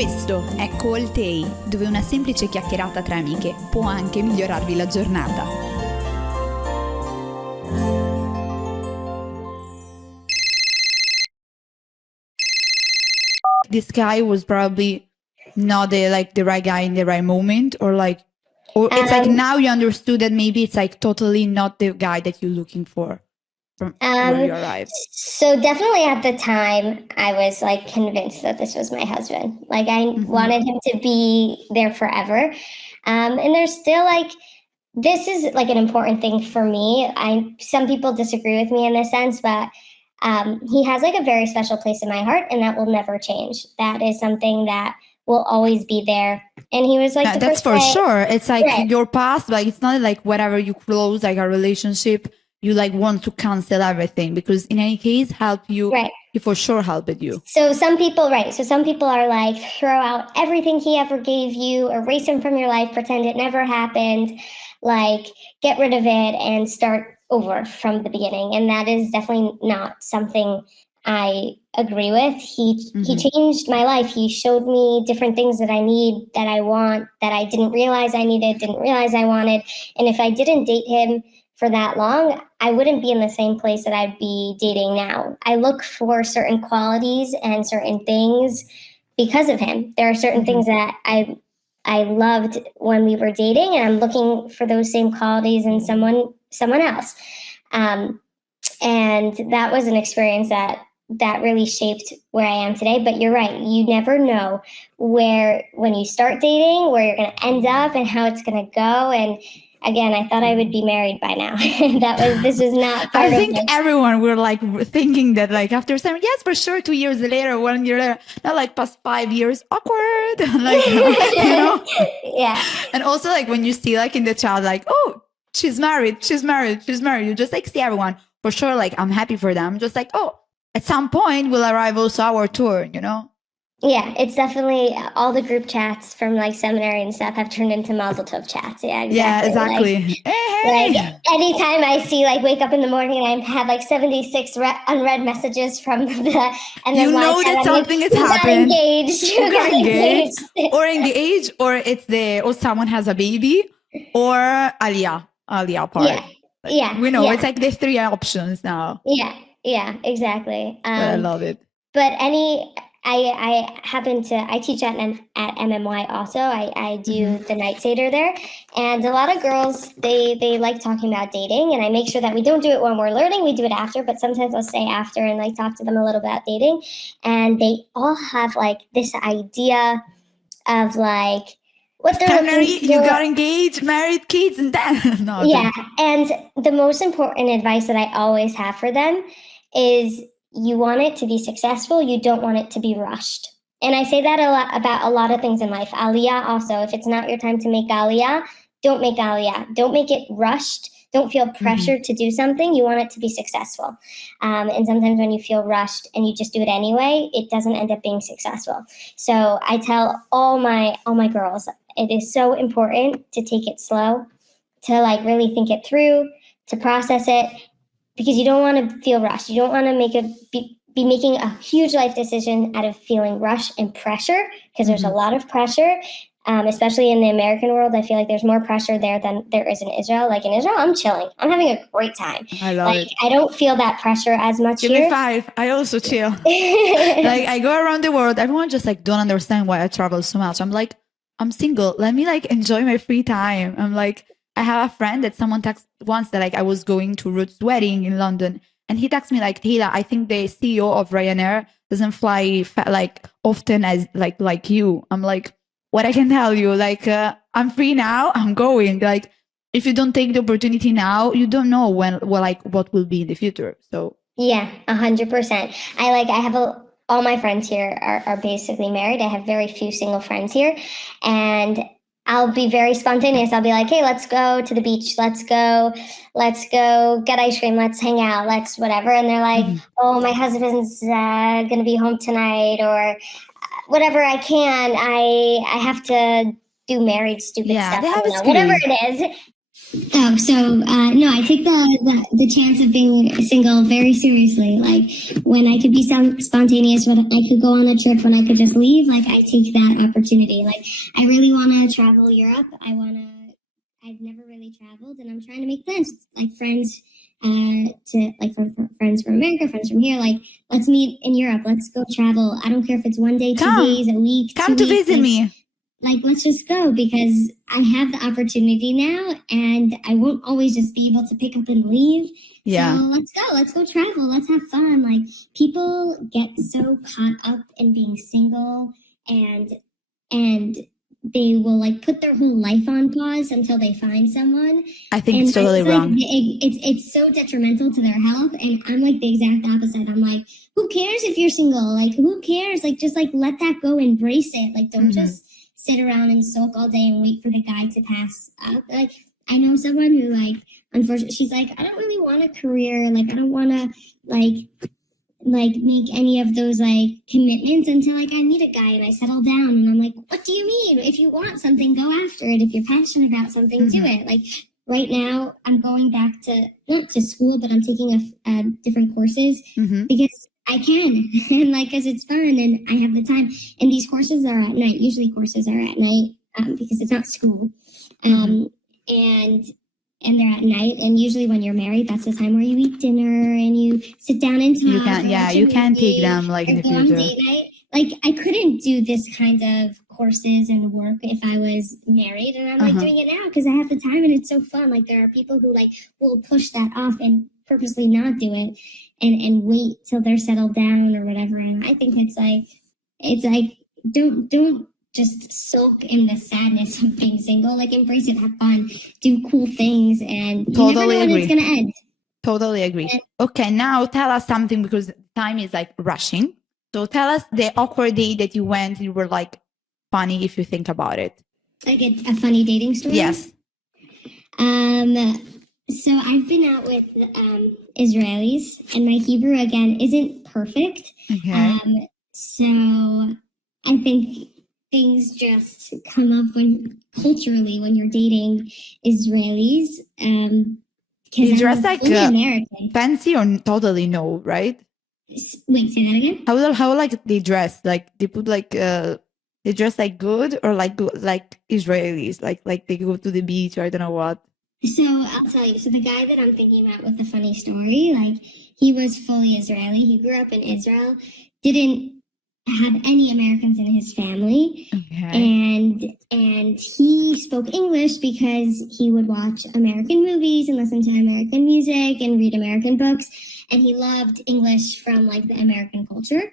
Questo è CallTehi, dove una semplice chiacchierata tra amiche può anche migliorarvi la giornata. This guy was probably not the right guy in the right moment, or it's like now you understood that maybe it's like totally not the guy that you're looking for from where you arrived. So definitely at the time, I was like convinced that this was my husband. Like I wanted him to be there forever. And there's still like, this is like an important thing for me. Some people disagree with me in this sense, but he has like a very special place in my heart, and that will never change. That is something that will always be there. And he was like, that's for sure. It's like your past, like it's not like whenever you close like a relationship, you like want to cancel everything, because in any case, he for sure helped you. So some people are like, throw out everything he ever gave you, erase him from your life, pretend it never happened, like get rid of it and start over from the beginning. And that is definitely not something I agree with. He changed my life. He showed me different things that I need, that I want, that I didn't realize I needed, didn't realize I wanted. And if I didn't date him for that long, I wouldn't be in the same place that I'd be dating now. I look for certain qualities and certain things because of him. There are certain things that I loved when we were dating, and I'm looking for those same qualities in someone else. And that was an experience that really shaped where I am today. But you're right, you never know when you start dating, where you're going to end up and how it's going to go. And again, I thought I would be married by now. This is not part I think everyone were like thinking that like after 7, yes, for sure, 2 years later, 1 year later, not like past 5 years, awkward. Like, you know? Yeah. And also like when you see like in the chat, like, oh, she's married. You just like see everyone. For sure, like I'm happy for them. Just like, oh, at some point will arrive also our tour, you know? Yeah, it's definitely all the group chats from like seminary and stuff have turned into Mazel Tov chats. Yeah, exactly. Yeah, exactly. Like anytime I see, like, wake up in the morning and I have like 76 unread messages from and then you know that something has happened. You got engaged. Or engaged, or someone has a baby, or Aliyah part. Yeah, we know it's like the 3 options now. Yeah, exactly. I love it. But I teach at MMY also. I do the night Seder there, and a lot of girls, they like talking about dating, and I make sure that we don't do it when we're learning, we do it after, but sometimes I'll stay after and like talk to them a little about dating, and they all have like this idea of like what they're looking for. You got engaged, married, kids, and then and the most important advice that I always have for them is, you want it to be successful. You don't want it to be rushed. And I say that a lot about a lot of things in life. Aliyah also, if it's not your time to make Aliyah, don't make Aliyah. Don't make it rushed. Don't feel pressured to do something. You want it to be successful. And sometimes when you feel rushed and you just do it anyway, it doesn't end up being successful. So I tell all my girls, it is so important to take it slow, to like really think it through, to process it, because you don't want to feel rushed. You don't want to be making a huge life decision out of feeling rush and pressure, because there's a lot of pressure, especially in the American world. I feel like there's more pressure there than there is in Israel. Like in Israel, I'm chilling. I'm having a great time. I love it. I don't feel that pressure as much here. Give me 5. I also chill. Like I go around the world. Everyone just like don't understand why I travel so much. I'm like, I'm single. Let me like enjoy my free time. I'm like, I have a friend that someone texted once that like I was going to Ruth's wedding in London, and he texted me like, Taylor, I think the CEO of Ryanair doesn't fly like often as like you. I'm like, what I can tell you, like I'm free now. I'm going. Like if you don't take the opportunity now, you don't know what will be in the future. So yeah, 100%. I have all my friends here are basically married. I have very few single friends here, and I'll be very spontaneous. I'll be like, hey, let's go to the beach. Let's go get ice cream. Let's hang out. Let's whatever. And they're like, oh, my husband's going to be home tonight, or whatever I can. I have to do married stupid stuff. They have whatever it is. Oh, so no, I take the chance of being single very seriously. Like when I could be spontaneous, when I could go on a trip, when I could just leave, like I take that opportunity. Like I really want to travel Europe. I've never really traveled, and I'm trying to make plans, like friends, friends from America, friends from here. Like let's meet in Europe. Let's go travel. I don't care if it's 1 day, 2 days, a week. Come 2 to weeks, visit me. Like let's just go, because I have the opportunity now, and I won't always just be able to pick up and leave. Yeah. So let's go travel, let's have fun. Like people get so caught up in being single, and they will like put their whole life on pause until they find someone. I think it's totally wrong. It's so detrimental to their health, and I'm like the exact opposite. I'm like, who cares if you're single? Like who cares? Like just like let that go, embrace it. Like don't just sit around and sulk all day and wait for the guy to pass up. Like I know someone who like, unfortunately, she's like, I don't really want a career. Like I don't want to like make any of those like commitments until like I meet a guy and I settle down. And I'm like, what do you mean? If you want something, go after it. If you're passionate about something, do it. Like right now, I'm going back to not to school, but I'm taking a different courses because I can, and like, cause it's fun and I have the time. And these courses are at night. Usually courses are at night because it's not school. And they're at night. And usually when you're married, that's the time where you eat dinner and you sit down and talk. You can take them like in the future. Date night. Like I couldn't do this kind of courses and work if I was married, and I'm like doing it now because I have the time and it's so fun. Like there are people who like will push that off and purposely not do it and wait till they're settled down or whatever. And I think it's like don't just sulk in the sadness of being single. Like embrace it, have fun, do cool things, and you never know when it's gonna end. Totally agree. Okay, now tell us something, because time is like rushing. So tell us the awkward date that you went and you were like funny if you think about it. Like a funny dating story? Yes. So I've been out with Israelis, and my Hebrew again isn't perfect. Okay. So I think things just come up culturally when you're dating Israelis. You dress I'm like American. Fancy or totally no, right? Wait, say that again. How like they dress? Like they put like they dress like good, or like Israelis, like they go to the beach or I don't know what. So I'll tell you. So the guy that I'm thinking about with the funny story, like he was fully Israeli. He grew up in Israel, didn't have any Americans in his family, and he spoke English because he would watch American movies and listen to American music and read American books, and he loved English from like the American culture.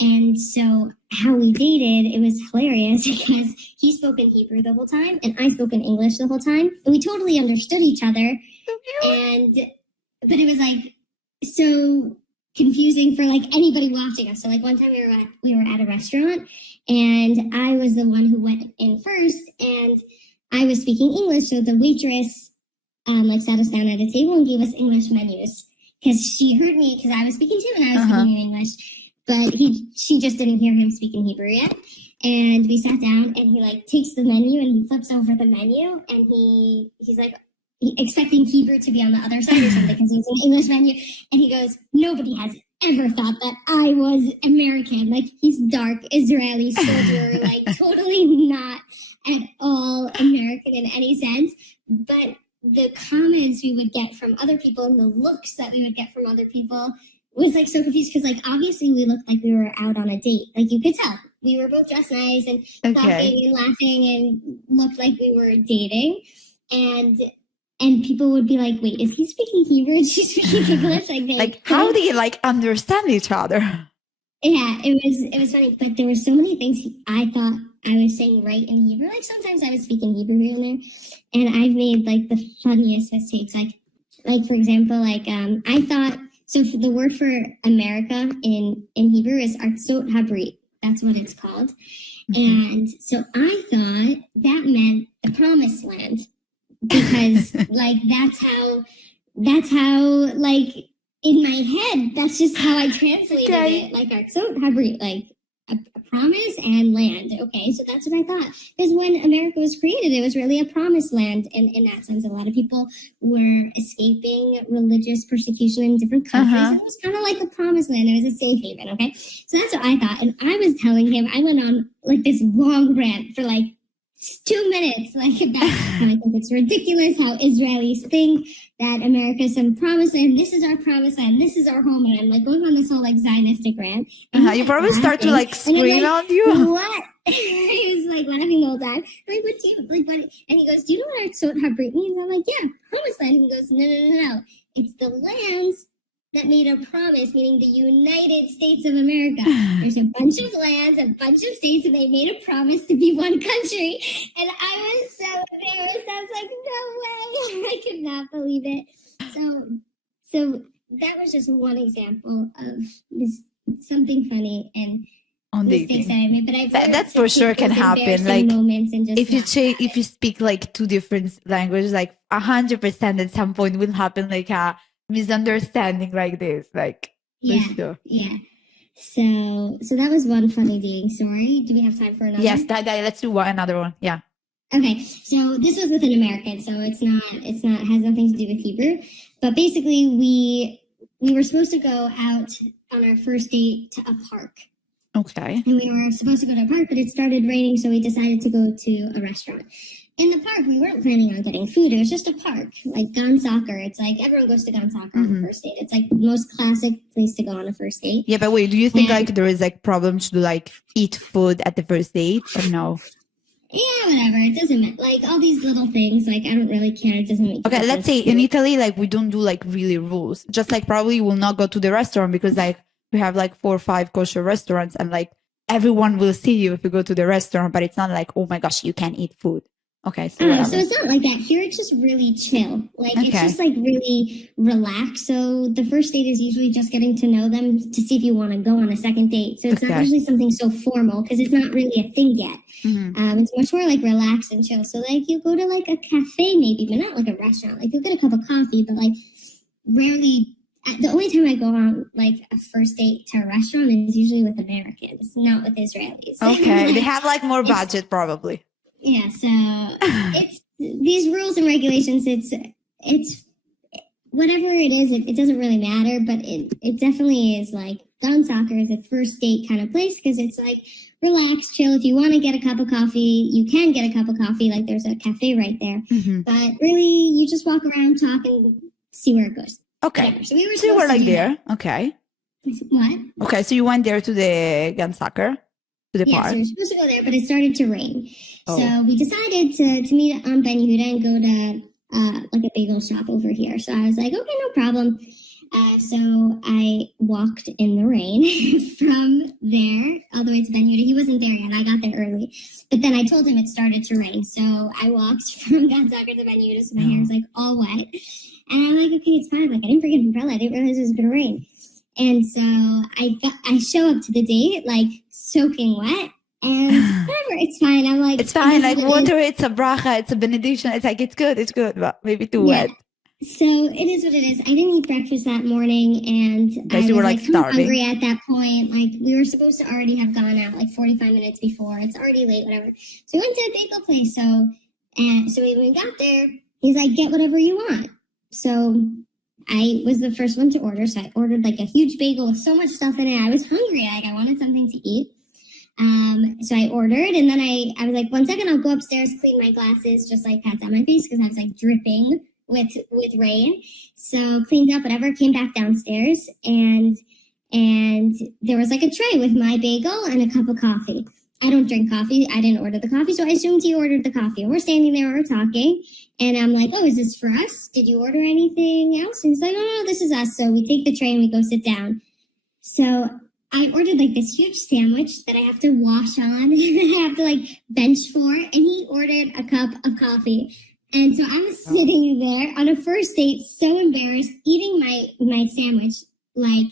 And so how we dated, it was hilarious because he spoke in Hebrew the whole time and I spoke in English the whole time, and we totally understood each other. But it was like so confusing for like anybody watching us. So like one time we were at a restaurant, and I was the one who went in first, and I was speaking English. So the waitress like sat us down at a table and gave us English menus because she heard me because I was speaking to him and I was speaking in English. But she just didn't hear him speaking Hebrew yet. And we sat down, and he like takes the menu and he flips over the menu, and he's like expecting Hebrew to be on the other side or something because it's an English menu. And he goes, nobody has ever thought that I was American. Like he's dark Israeli soldier, like totally not at all American in any sense. But the comments we would get from other people and the looks that we would get from other people was like so confused because like obviously we looked like we were out on a date. Like you could tell we were both dressed nice and talking and laughing and looked like we were dating. And people would be like, wait, is he speaking Hebrew and she's speaking English? Like how do you like understand each other? Yeah, it was funny, but there were so many things I thought I was saying right in Hebrew. Like sometimes I was speaking Hebrew here and there, and I've made like the funniest mistakes. Like for example, like I thought. So the word for America in Hebrew is Artsot Habrit. That's what it's called. And so I thought that meant the promised land because like that's how like in my head, that's just how I translated it. Like Artsot Habrit, like a promise and land. Okay, so that's what I thought. Because when America was created, it was really a promised land in that sense. A lot of people were escaping religious persecution in different countries. And it was kind of like a promised land. It was a safe haven, okay? So that's what I thought. And I was telling him, I went on like this long rant for like 2 minutes, like about how I think it's ridiculous how Israelis think that America is some promised land. This is our promised land. This is our home. And I'm like going on this whole like Zionistic rant. You probably start to like scream like, on you. What? He was like laughing the whole time. I'm like, what do you like? What? And he goes, do you know what Sot Habrit means? I'm like, yeah, promised land. And he goes, no. It's the lands that made a promise, meaning the United States of America. There's a bunch of lands, a bunch of states, and they made a promise to be one country. And I was so embarrassed. I was like, no way. I could not believe it. So that was just one example of this something funny and mistakes that I made. But that's for sure can happen. Like moments and just if you speak like two different languages, like 100% at some point will happen like a misunderstanding like this. Like yeah, sure. Yeah. So that was one funny dating story. Do we have time for another? Yes, let's do another one. Yeah. Okay, so this was with an American, so it has nothing to do with Hebrew. But basically, we were supposed to go out on our first date to a park. Okay. And we were supposed to go to a park, but it started raining, so we decided to go to a restaurant. In the park, we weren't planning on getting food. It was just a park, like Gan Soccer. It's like everyone goes to Gan Soccer on the first date. It's like the most classic place to go on a first date. Yeah, but wait, do you think like there is like problems to like eat food at the first date or no? Yeah, whatever. It doesn't matter. Like all these little things, like I don't really care. It doesn't make Okay, let's say in Italy, like we don't do like really rules. Just like probably you will not go to the restaurant because like we have like 4 or 5 kosher restaurants and like everyone will see you if you go to the restaurant, but it's not like, oh my gosh, you can't eat food. Okay, so it's not like that. Here it's just really chill. Like it's just like really relaxed. So the first date is usually just getting to know them to see if you want to go on a second date. So it's not usually something so formal because it's not really a thing yet. It's much more like relaxed and chill. So like you go to like a cafe maybe, but not like a restaurant. Like you'll get a cup of coffee, but like rarely. The only time I go on like a first date to a restaurant is usually with Americans, not with Israelis. Okay, they have like more budget probably. Yeah, so it's these rules and regulations. It's whatever it is. It doesn't really matter, but it definitely is like Gan Soccer is a first date kind of place because it's like relax, chill. If you want to get a cup of coffee, you can get a cup of coffee. Like there's a cafe right there, but really you just walk around, talk, and see where it goes. Okay, whatever. So we were were like there. That. Okay. What? Okay, so you went there to the Gan Soccer. To the park. So we were supposed to go there, but it started to rain. So we decided to meet on Ben Yehuda and go to like a bagel shop over here. So I was like, okay, no problem. So I walked in the rain from there all the way to Ben Yehuda. He wasn't there yet. I got there early. But then I told him it started to rain. So I walked from Gan Soccer to Ben Yehuda. So my hair was like all wet. And I'm like, okay, it's fine. Like I didn't bring an umbrella. I didn't realize it was going to rain. And so I show up to the date like soaking wet and whatever, it's fine. I'm like, it's fine. Like water, it's a bracha, it's a benediction. It's like, it's good, but maybe too wet. So it is what it is. I didn't eat breakfast that morning and I was like hungry at that point. Like we were supposed to already have gone out like 45 minutes before. It's already late, whatever. So we went to a bagel place. So when we got there, he's like, get whatever you want. So I was the first one to order, so I ordered like a huge bagel with so much stuff in it. I was hungry, like I wanted something to eat. So I ordered, and then I was like, 1 second, I'll go upstairs, clean my glasses, just like pat down my face because I was like dripping with rain. So cleaned up, whatever, came back downstairs, and there was like a tray with my bagel and a cup of coffee. I don't drink coffee. I didn't order the coffee, so I assumed he ordered the coffee. And we're standing there, we're talking, and I'm like, oh, is this for us? Did you order anything else? And he's like, oh, no, this is us. So we take the tray and we go sit down. So I ordered like this huge sandwich that I have to wash on. I have to like bench for, and he ordered a cup of coffee. And so I was sitting there on a first date, so embarrassed, eating my sandwich, like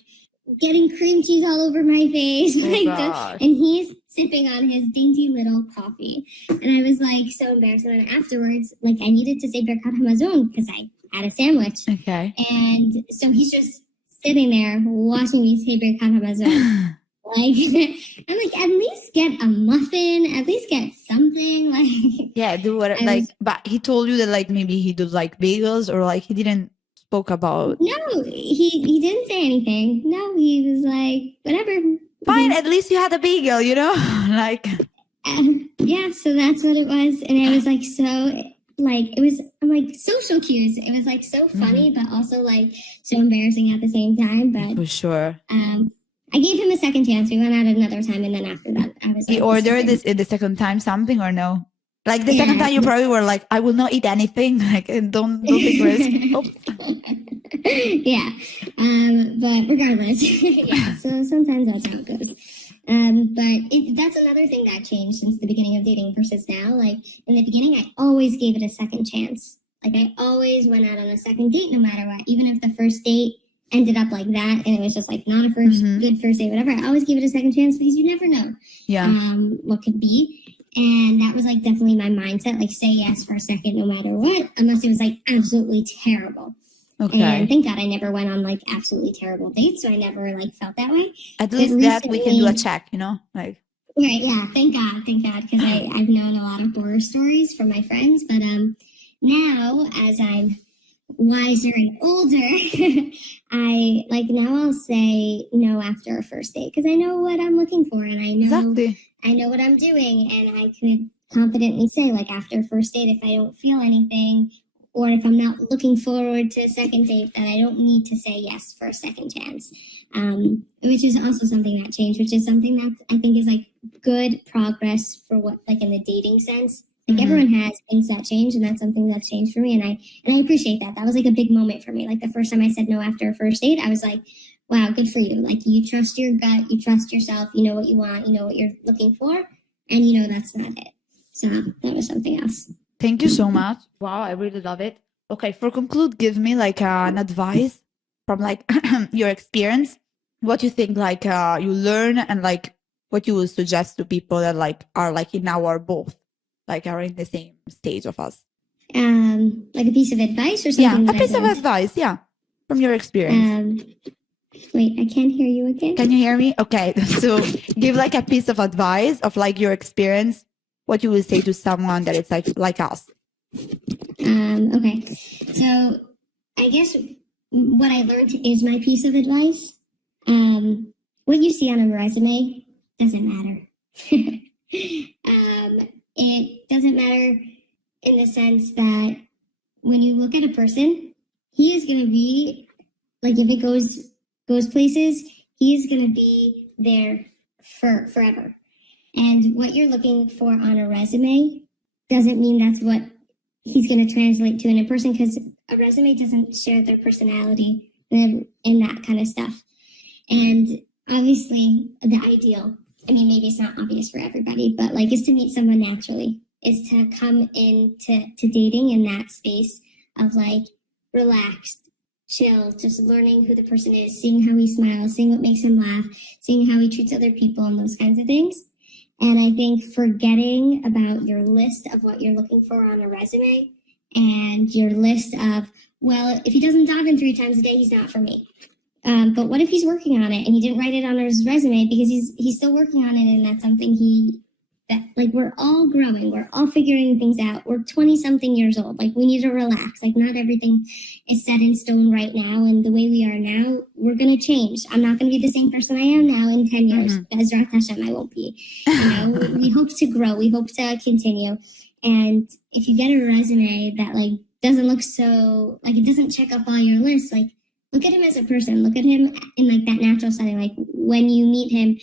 getting cream cheese all over my face, and he's sipping on his dainty little coffee. And I was like so embarrassed. And then afterwards, like I needed to say Birkat Hamazon because I had a sandwich. Okay. And so he's just sitting there watching me say Birkat Hamazon. Like, I'm like, at least get a muffin, at least get something. Like, Yeah, do what but he told you that like maybe he do like bagels, or like he didn't spoke about. no, he didn't say anything. No, he was like, whatever. Fine, at least you had a bagel, you know? Like, Yeah, so that's what it was. And it was like so, like, it was, I'm like, social cues. It was like so funny, but also like so embarrassing at the same time. But for sure. I gave him a second chance. We went out another time, and then after that, I was He like, ordered this in the second time something or no? Like the second time you probably were like, I will not eat anything. Like, and don't take risk. Oops. Yeah. But regardless, yeah, so sometimes that's how it goes. But that's another thing that changed since the beginning of dating versus now. Like in the beginning, I always gave it a second chance. Like I always went out on a second date no matter what, even if the first date ended up like that and it was just like not a good first date, whatever. I always give it a second chance because you never know what could be. And that was like definitely my mindset, like say yes for a second no matter what, unless it was like absolutely terrible. Okay. And thank God I never went on like absolutely terrible dates, so I never like felt that way. At least that we can do a check, you know? Like right, yeah, thank God, because I've known a lot of horror stories from my friends, but now as I'm wiser and older, I'll say no after a first date because I know what I'm looking for and I know what I'm doing, and I could confidently say like after a first date, if I don't feel anything or if I'm not looking forward to a second date, that I don't need to say yes for a second chance, which is also something that changed, which is something that I think is like good progress for what, like in the dating sense. Like everyone has things that change, and that's something that's changed for me. And I appreciate that. That was like a big moment for me. Like the first time I said no after a first date, I was like, wow, good for you. Like you trust your gut, you trust yourself, you know what you want, you know what you're looking for, and you know that's not it. So that was something else. Thank you so much. Wow, I really love it. Okay, for conclude, give me like an advice from like your experience. What you think like you learn, and like what you would suggest to people that like are like in our both, like are in the same stage of us. Like a piece of advice or something? Yeah, a piece of advice, yeah, from your experience. Wait, I can't hear you again. Can you hear me? Okay, so give like a piece of advice of like your experience, what you would say to someone that it's like us. Okay, so I guess what I learned is my piece of advice. What you see on a resume doesn't matter. It doesn't matter in the sense that when you look at a person, he is going to be, like if it goes places, he is going to be there for forever. And what you're looking for on a resume doesn't mean that's what he's going to translate to in a person, because a resume doesn't share their personality and that kind of stuff. And obviously the ideal, I mean, maybe it's not obvious for everybody, but like is to meet someone naturally, is to come into dating in that space of like relaxed, chill, just learning who the person is, seeing how he smiles, seeing what makes him laugh, seeing how he treats other people and those kinds of things. And I think forgetting about your list of what you're looking for on a resume and your list of, well, if he doesn't dive in 3 times a day, he's not for me. But what if he's working on it and he didn't write it on his resume because he's still working on it, and that's something like we're all growing, we're all figuring things out. We're 20-something years old. Like we need to relax. Like not everything is set in stone right now, and the way we are now, we're gonna change. I'm not gonna be the same person I am now in 10 years. Bezrat Hashem, I won't be. You know, we hope to grow. We hope to continue. And if you get a resume that like doesn't look so like it doesn't check off all your lists, like look at him as a person. Look at him in like that natural setting. Like when you meet him,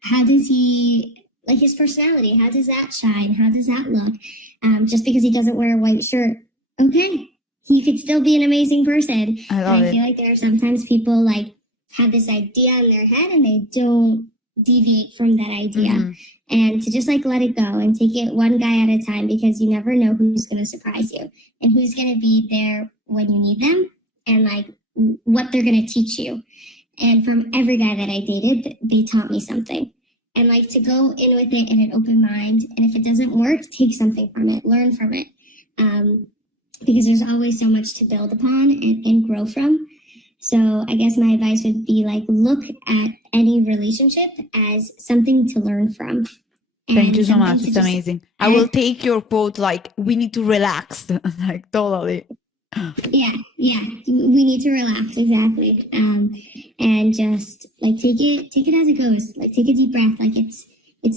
how does he, like his personality, how does that shine? How does that look? Just because he doesn't wear a white shirt, okay, he could still be an amazing person. I feel like there are sometimes people like have this idea in their head and they don't deviate from that idea. And to just like let it go and take it one guy at a time, because you never know who's going to surprise you and who's going to be there when you need them, and like what they're going to teach you. And from every guy that I dated, they taught me something. And like to go in with it in an open mind. And if it doesn't work, take something from it, learn from it. Because there's always so much to build upon and grow from. So I guess my advice would be like, look at any relationship as something to learn from. Thank you so much. It's amazing. I will take your quote like, we need to relax. Like, totally. Yeah. We need to relax, exactly. And just like take it as it goes. Like take a deep breath. Like it's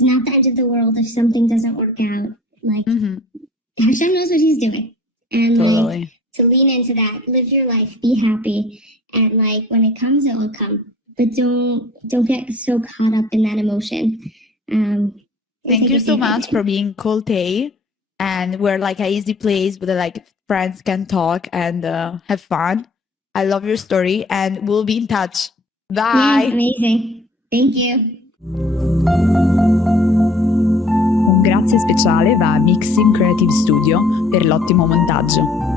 not the end of the world if something doesn't work out. Like Hashem knows what he's doing. And totally. Like to lean into that, live your life, be happy. And like when it comes, it will come. But don't get so caught up in that emotion. Thank you so much for being CallTehi, and we're like an easy place where like friends can talk and have fun. I love your story, and we'll be in touch. Bye. Yeah, amazing. Thank you. Un grazie speciale va a Mixing Creative Studio per l'ottimo montaggio.